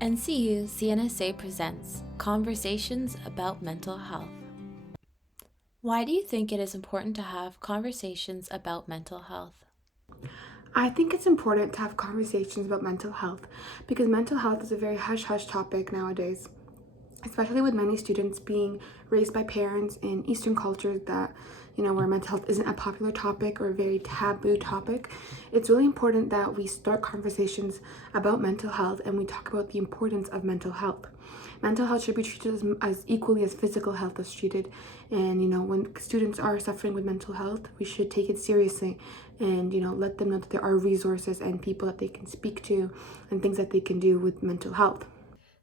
NCU-CNSA presents Conversations about Mental Health. Why do you think it is important to have conversations about mental health? I think it's important to have conversations about mental health because mental health is a very hush-hush topic nowadays, especially with many students being raised by parents in Eastern cultures that, where mental health isn't a popular topic or a very taboo topic. It's really important that we start conversations about mental health and we talk about the importance of mental health. Mental health should be treated as equally as physical health is treated. And, when students are suffering with mental health, we should take it seriously and, let them know that there are resources and people that they can speak to and things that they can do with mental health.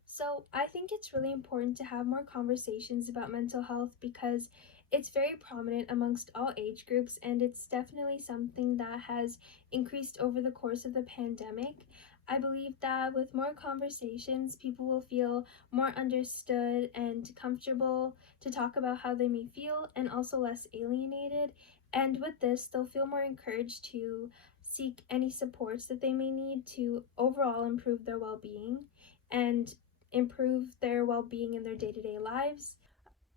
So, I think it's really important to have more conversations about mental health because it's very prominent amongst all age groups, and it's definitely something that has increased over the course of the pandemic. I believe that with more conversations, people will feel more understood and comfortable to talk about how they may feel and also less alienated. And with this, they'll feel more encouraged to seek any supports that they may need to overall improve their well being and improve their well-being in their day-to-day lives.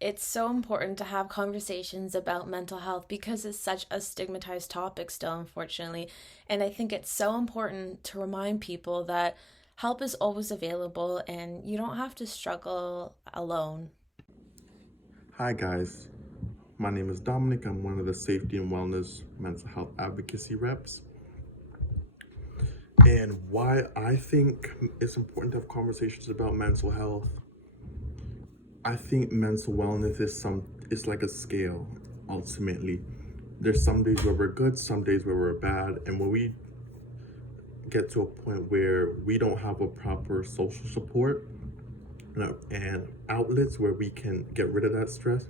It's so important to have conversations about mental health because it's such a stigmatized topic still, unfortunately. And I think it's so important to remind people that help is always available and you don't have to struggle alone. Hi guys, my name is Dominic. I'm one of the safety and wellness mental health advocacy reps. And why I think it's important to have conversations about mental health. I think mental wellness is like a scale ultimately. There's some days where we're good, some days where we're bad, and when we get to a point where we don't have a proper social support and outlets where we can get rid of that stress,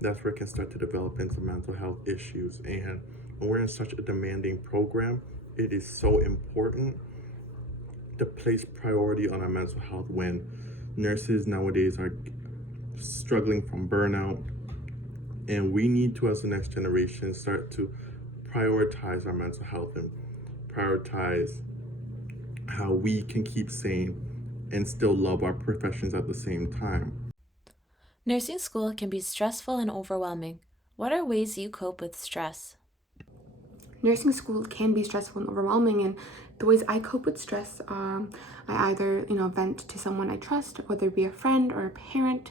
that's where it can start to develop into mental health issues. And when we're in such a demanding program, it is so important to place priority on our mental health when nurses nowadays are struggling from burnout. And we need to, as the next generation, start to prioritize our mental health and prioritize how we can keep sane and still love our professions at the same time. Nursing school can be stressful and overwhelming. What are ways you cope with stress? Nursing school can be stressful and overwhelming, and the ways I cope with stress, I either vent to someone I trust, whether it be a friend or a parent.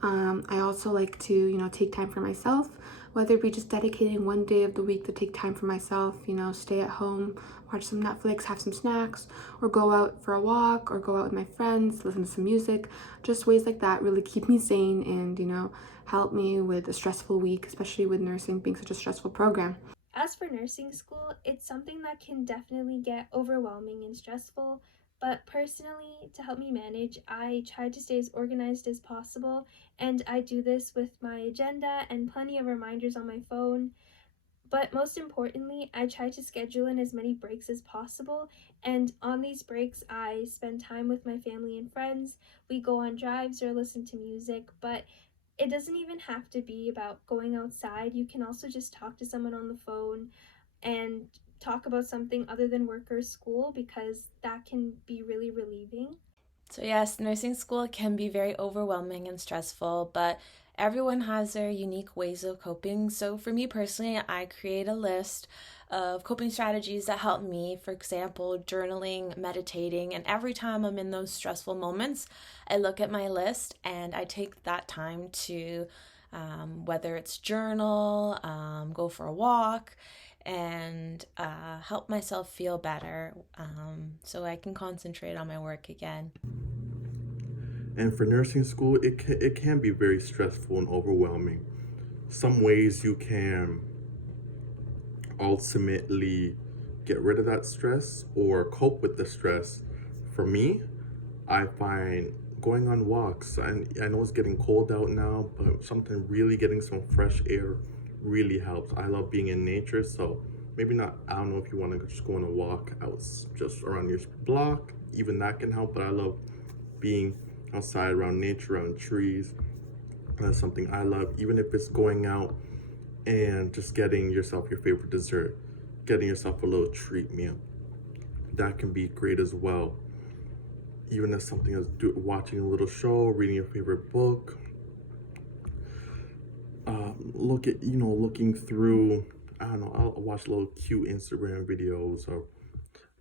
I also like to take time for myself, whether it be just dedicating one day of the week to take time for myself, stay at home, watch some Netflix, have some snacks, or go out for a walk, or go out with my friends, listen to some music. Just ways like that really keep me sane and help me with a stressful week, especially with nursing being such a stressful program. As for nursing school, it's something that can definitely get overwhelming and stressful, but personally, to help me manage, I try to stay as organized as possible, and I do this with my agenda and plenty of reminders on my phone. But most importantly, I try to schedule in as many breaks as possible, and on these breaks, I spend time with my family and friends. We go on drives or listen to music, but it doesn't even have to be about going outside. You can also just talk to someone on the phone and talk about something other than work or school because that can be really relieving. So, yes, nursing school can be very overwhelming and stressful, but everyone has their unique ways of coping. So, for me personally, I create a list of coping strategies that help me. For example, journaling, meditating, and every time I'm in those stressful moments, I look at my list and I take that time to whether it's journal, go for a walk, and help myself feel better so I can concentrate on my work again. And for nursing school, it can be very stressful and overwhelming. Some ways you can ultimately get rid of that stress or cope with the stress. For me, I find going on walks, I know it's getting cold out now, but something really getting some fresh air really helps. I love being in nature, so maybe not, I don't know if you want to just go on a walk out just around your block, even that can help, but I love being outside around nature, around trees. That's something I love, even if it's going out and just getting yourself your favorite dessert, getting yourself a little treat meal. That can be great as well. even as something as watching a little show, reading your favorite book, looking through, I don't know, I'll watch little cute Instagram videos of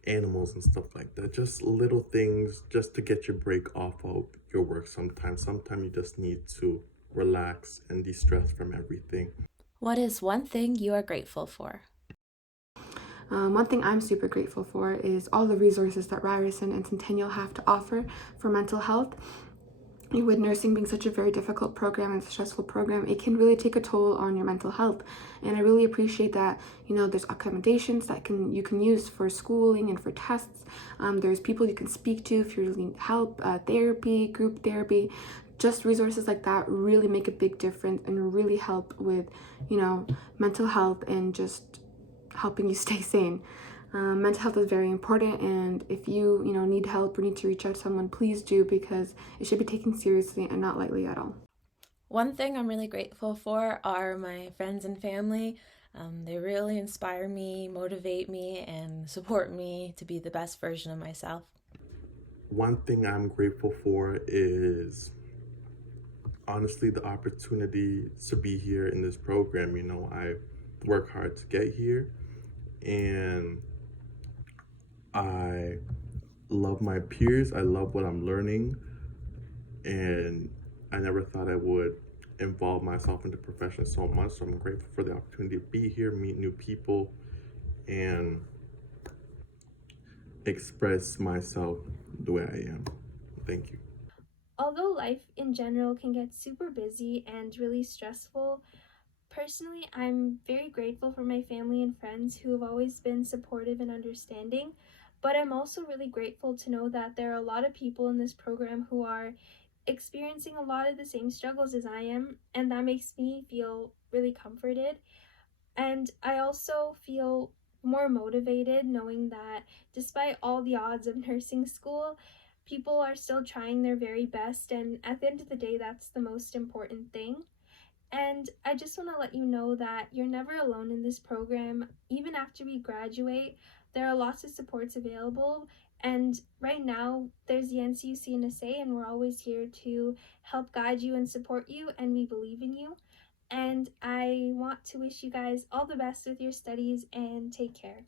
animals and stuff like that. Just little things just to get your break off of your work sometimes. Sometimes you just need to relax and de-stress from everything. What is one thing you are grateful for? One thing I'm super grateful for is all the resources that Ryerson and Centennial have to offer for mental health. With nursing being such a very difficult program and stressful program, it can really take a toll on your mental health. And I really appreciate that, there's accommodations that you can use for schooling and for tests. There's people you can speak to if you need help, therapy, group therapy. Just resources like that really make a big difference and really help with, mental health and just helping you stay sane. Mental health is very important, and if you need help or need to reach out to someone, please do, because it should be taken seriously and not lightly at all. One thing I'm really grateful for are my friends and family. They really inspire me, motivate me, and support me to be the best version of myself. One thing I'm grateful for is honestly the opportunity to be here in this program. I work hard to get here, and I love my peers. I love what I'm learning, and I never thought I would involve myself in the profession so much. So I'm grateful for the opportunity to be here, meet new people, and express myself the way I am. Thank you. Although life in general can get super busy and really stressful, personally, I'm very grateful for my family and friends who have always been supportive and understanding. But I'm also really grateful to know that there are a lot of people in this program who are experiencing a lot of the same struggles as I am, and that makes me feel really comforted. And I also feel more motivated knowing that despite all the odds of nursing school, people are still trying their very best, and at the end of the day, that's the most important thing. And I just want to let you know that you're never alone in this program. Even after we graduate, there are lots of supports available. And right now, there's the NCU-CNSA, and we're always here to help guide you and support you, and we believe in you. And I want to wish you guys all the best with your studies, and take care.